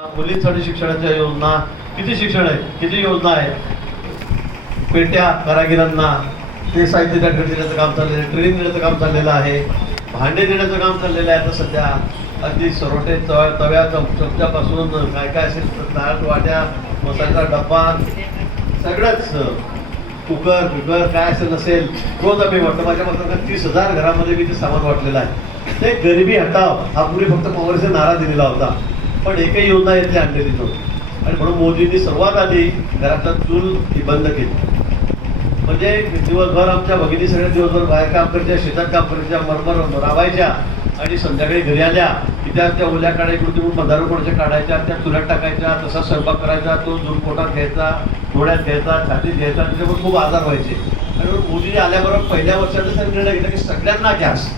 मुलींसाठी शिक्षणाच्या योजना किती शिक्षण आहे किती योजना आहे पेट्या कारागिरांना ते साहित्य त्या देण्याचं काम चाललेलं आहे ट्रेनिंग देण्याचं काम चाललेलं आहे भांडे देण्याचं काम चाललेलं आहे. आता सध्या अगदी सरोटे तव्या तव्या चमच्यापासून काय काय असेल तर ताट वाट्या मसाल्याचा डब्बा सगळंच कुकर बिकर काय असेल नसेल रोज आम्ही वाटतो माझ्या मतात तीस हजार घरामध्ये मी ते सामान वाटलेलं आहे. ते गरिबी हटाव हा पूर्वी फक्त काँग्रेसने नारा दिलेला होता. पण एकही योजना येथे आणलेली नव्हती. आणि म्हणून मोदींनी सर्वात आधी घरातला चूल ही बंद केली. म्हणजे दिवसभर आमच्या भगिनी सगळ्या दिवसभर बाहेर काम करायच्या शेतात काम करायच्या मरमर राबायच्या आणि संध्याकाळी घरी आल्या. की त्या त्या ओल्या काढायकडून तिकडून पंधरा कोणाच्या काढायच्या त्या चुल्यात टाकायच्या तसा स्वयंपाक करायचा तो दूध पोटात घ्यायचा डोळ्यात घ्यायचा छातीत घ्यायचा त्याच्यामुळे खूप आजार व्हायचे. आणि मोदीने आल्याबरोबर पहिल्या वर्षाचा निर्णय घेतला की सगळ्यांना गॅस.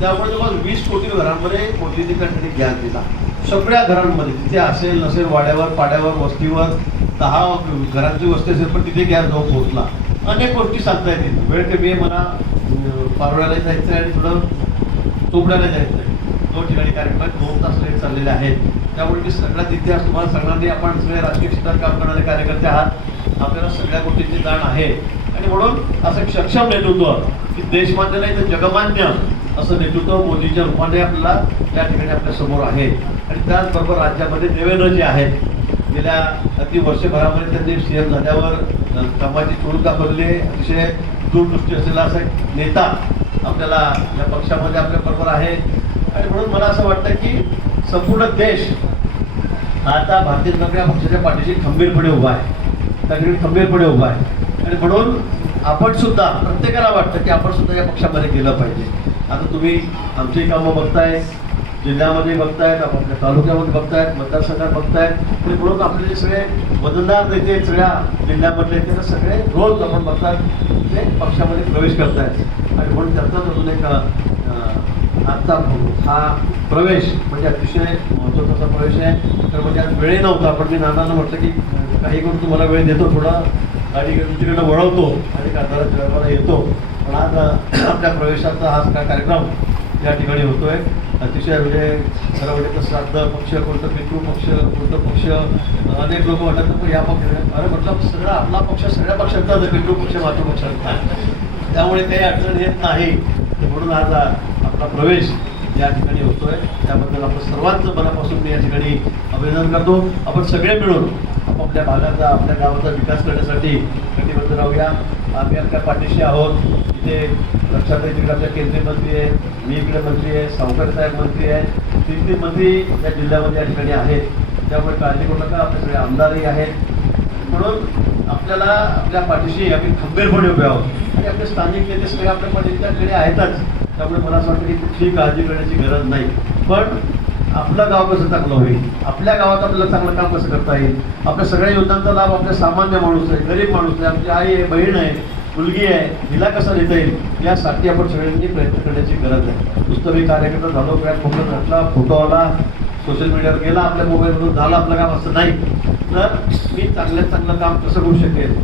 त्यामुळे तुम्हाला वीस कोटी घरांमध्ये मोदींनी त्या गॅस दिला. सगळ्या घरांमध्ये तिथे असेल नसेल वाड्यावर पाड्यावर वस्तीवर दहा घरांची वस्ती असेल पण तिथे गॅस जाऊन पोहोचला. अनेक गोष्टी सांगता येतील. वेळ कमी आहे मला पारोळ्याला जायचं आहे आणि थोडं चोपड्याला जायचं आहे. दोन ठिकाणी कार्यक्रम दोन तास लेट चाललेले आहेत. त्यामुळे मी सगळ्यात इतिहास तुम्हाला सगळ्यांनी आपण सगळे राजकीय क्षेत्रात काम करणारे कार्यकर्ते आहात. आपल्याला सगळ्या गोष्टींची जाण आहे. आणि म्हणून असं सक्षम नेतृत्व की देशमान्य नाही तर जगमान्य. असं नेतृत्व मोदीच्या रूपाने आपल्याला त्या ठिकाणी आपल्यासमोर आहे. आणि त्याचबरोबर राज्यामध्ये देवेंद्रजी आहेत. गेल्या अगदी वर्षभरामध्ये त्यांनी सीएम झाल्यावर अ, कामाची चोळून दाखवले अतिशय दूरदृष्टी असलेला असा एक नेता आपल्याला या पक्षामध्ये आपल्या बरोबर आहे. आणि म्हणून मला असं वाटतं की संपूर्ण देश आता भारतीय जनता पक्षाच्या पाठीशी खंबीरपणे उभा आहे. त्या ठिकाणी खंबीरपणे उभा आहे. आणि म्हणून आपण सुद्धा प्रत्येकाला वाटतं की आपण सुद्धा या पक्षामध्ये गेलं पाहिजे. आता तुम्ही आमची कामं बघताय जिल्ह्यामध्ये बघतायत आपल्या तालुक्यामध्ये बघतायत मतदारसंघात बघतायत. ते म्हणून आपले जे सगळे वजनदार नेते सगळ्या जिल्ह्यामधले ते सगळे रोज आपण बघतात ते पक्षामध्ये प्रवेश करतायत. आणि म्हणून त्याचाच अजून एक आत्ता हा प्रवेश म्हणजे अतिशय महत्त्वाचा प्रवेश आहे. तर म्हणजे आज वेळही नव्हता पण मी नानांना म्हटलं की काही करून तुम्हाला वेळ देतो थोडा गाडी तुमच्याकडे वळवतो आणि कांदारा जळगावला येतो. पण आज आपल्या प्रवेशाचा हा सगळा कार्यक्रम या ठिकाणी होतोय. अतिशय म्हणजे खरं म्हणजे तर श्राद्ध पक्ष कोणतं पितृ पक्ष कोणतं पक्ष अनेक लोक म्हणतात पण या पक्ष अरे म्हटलं सगळा आपला पक्ष सगळ्या पक्षांचा पितृ पक्ष मातृपक्षांचा त्यामुळे काही अडचण येत नाही. म्हणून आज आपला प्रवेश या ठिकाणी होतोय. त्याबद्दल आपण सर्वांचं मनापासून मी या ठिकाणी अभिनंदन करतो. आपण सगळे मिळून आपापल्या भागाचा आपल्या गावाचा विकास करण्यासाठी कटिबद्ध राहूया. आम्ही आपल्या पाठीशी आहोत. इथे लक्षात तिकडे आपल्या केंद्रीय मंत्री आहेत मी इकडे मंत्री आहे सावकर साहेब मंत्री आहे. तीन तीन मंत्री या जिल्ह्यामध्ये या ठिकाणी आहेत. त्यामुळे काळजी करू नका आपले सगळे आमदारही आहेत. म्हणून आपल्याला आपल्या पाठीशी आम्ही खंबीरपणे उभे आहोत. आणि आपले स्थानिक नेते सगळे आपल्या पाठीच्याकडे आहेतच. त्यामुळे मला असं वाटतं की कुठलीही काळजी करण्याची गरज नाही. पण आपलं गाव कसं चांगलं होईल? आपल्या गावात आपल्याला चांगलं काम कसं करता येईल? आपल्या सगळ्या योजनांचा लाभ आपल्या सामान्य माणूस आहे गरीब माणूस आहे आपली आई आहे बहीण आहे मुलगी आहे हिला कसं देता येईल? यासाठी आपण सगळ्यांनी प्रयत्न करण्याची गरज आहे. नुसतं मी कार्यकर्ता झालो काय फोटो घातला फोटो आला सोशल मीडियावर गेला आपल्या मोबाईलमधून झाला आपलं काम असं नाही. तर मी चांगल्यात चांगलं काम कसं करू शकेल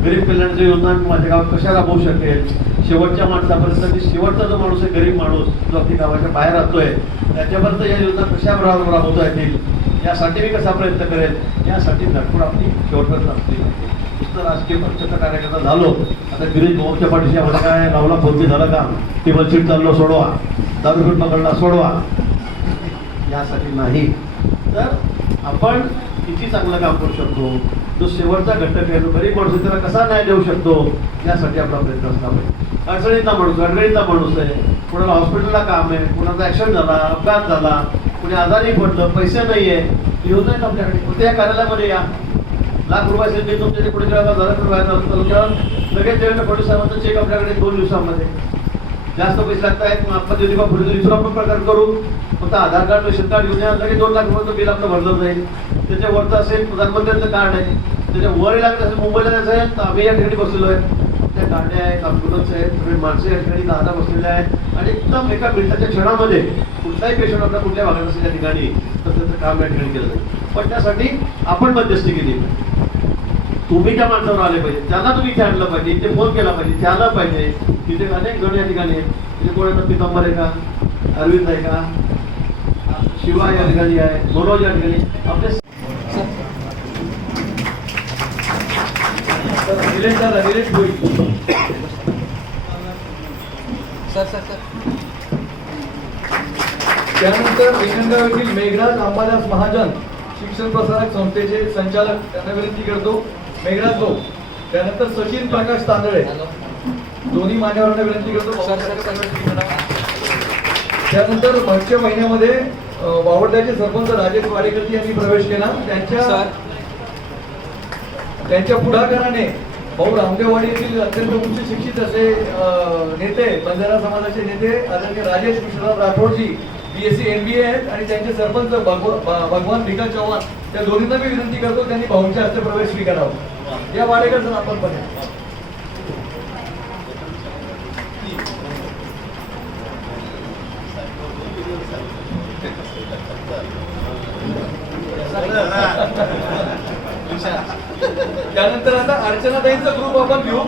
गरीब कल्याणचं योजना मी माझ्या गावात कशा राबवू शकेल? शेवटच्या माणसापर्यंत मी शेवटचा जो माणूस आहे गरीब माणूस जो आपली गावाच्या बाहेर राहतोय त्याच्यापर्यंत या योजना कशा राब- राबवता येतील? यासाठी मी कसा प्रयत्न करेल? यासाठी धडपड आपली शेवटपर्यंत असते नुसतं राजकीय पक्षाचा कार्यकर्ता झालो आता गिरीश भाऊच्या पाठीशी आपण काय लावला फोनची झालं का? टेबल सीट चाललो सोडवा. दारूपीठ पकडला सोडवा. यासाठी नाही. तर आपण किती चांगलं काम करू शकतो? जो शेवटचा घटक आहे. तो गरीब माणूस आहे, त्याला कसा न्याय देऊ शकतो? यासाठी आपला प्रयत्न असला पाहिजे. अडचणीतला माणूस अडचणीतला माणूस आहे. कोणाला हॉस्पिटलला काम आहे कोणाचा ॲक्सिडेंट झाला अपघात झाला कोणी आजारी पडलं पैसे नाही आहे येऊन आहेत आपल्याकडे. कोणत्या या कार्यालयामध्ये या. लाख रुपयासाठी ते तुमच्या कुठे जेव्हा झालं तर व्हायचं असतं तेव्हा लगेच देवेंद्र फडणवीस साहेबांचा चेक आपल्याकडे दोन दिवसामध्ये. जास्त पैसे लागत आहेत मग आपण ज्योतिबा पुढे दुसरा पण प्रकार करू. फक्त आधार कार्ड रेशन कार्ड घेऊन या. लगेच दोन लाख रुपयाचं बिल आपलं भरलं जाईल. त्याच्या वरचं असेल प्रधानमंत्र्यांचं कार्ड आहे. त्याच्या वर लागत असेल मुंबईला जायचं आहे तर आम्ही या ठिकाणी बसलेलो आहे. त्या गाड्या आहेत अँब्युलन्स आहेत सगळे माणसं या ठिकाणी दादा बसलेले आहेत. आणि एकदम एका मिनिटाच्या क्षणामध्ये कुठलाही पेशंट आपला कुठल्या भागात असेल त्या ठिकाणी तर त्याचं काम या ठिकाणी केलं जाईल. पण त्यासाठी आपण मध्यस्थी केली तुम्ही त्या माणसावर आले पाहिजे. त्यांना तुम्ही इथे आणलं पाहिजे इथे फोन केला पाहिजे ते आलं पाहिजे. तिथे अनेक जण या ठिकाणी आहेत. तिथे कोण आता पितांबर आहे का? अरविंद आहे का? शिवा या ठिकाणी आहे. मनोज या ठिकाणी. आपले निलेश दादा Nilesh Bhoi sir sir sir त्यानंतर येथील मेघराज अंबादास महाजन शिक्षण प्रसारक संस्थेचे संचालक त्यांना विनंती करतो. मेघराज भाऊ त्यानंतर सचिन प्रकाश तांदळे. दोन्ही मान्यवरांना विनंती करतो. त्यानंतर मागच्या महिन्यामध्ये अ, वावड्याचे सरपंच राजेश वाडेकरजी यांनी प्रवेश केला. त्यांच्या त्यांच्या पुढाकाराने भाऊ रामदेवाडी येथील अत्यंत उच्च शिक्षित असे नेते बंजारा समाजाचे नेते आदरणीय Rajesh Vishwanath राठोडजी B S C M B A आहेत आणि त्यांचे सरपंच भगवान भिका चव्हाण त्या दोन्हींना मी विनंती करतो त्यांनी भाऊंच्या हस्ते प्रवेश स्वीकारावा या वाडेकर आपण पण या. त्यानंतर आता अर्चनाताईंचा ग्रुप आपण घेऊ.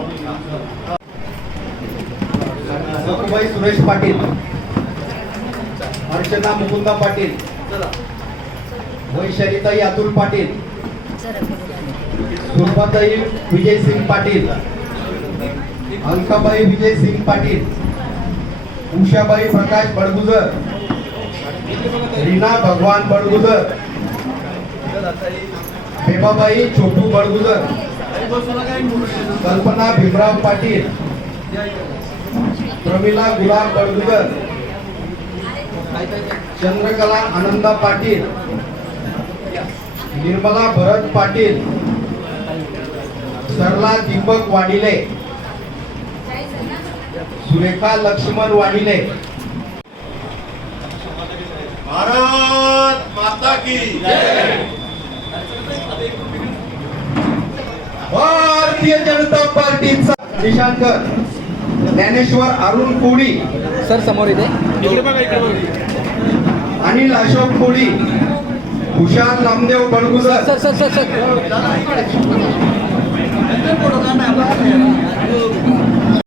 सखुबाई सुरेश पाटील. अर्चना मुकुंदा पाटील. वैशालीताई अतुल पाटील. सुरभाताई विजय सिंग पाटील. अलकाबाई विजय सिंग पाटील. उषाबाई प्रकाश बडगुजर. रीना भगवान बडगुजर. चला छोटू बळगुजर कल्पना भीमराव पाटील. प्रमिला गुलाब बळगुजर चंद्रकला आनंदा पाटील. निर्मला भरत पाटील. सरला दीपक वाडिले. सुरेखा लक्ष्मण वाडिले. भारत माता की भारतीय जनता पार्टीचा. निशांकर ज्ञानेश्वर अरुण कोडी. सर समोर इथे. अनिल अशोक कोडी. हुशार Namdev Badgujar. Sir sir sir sir.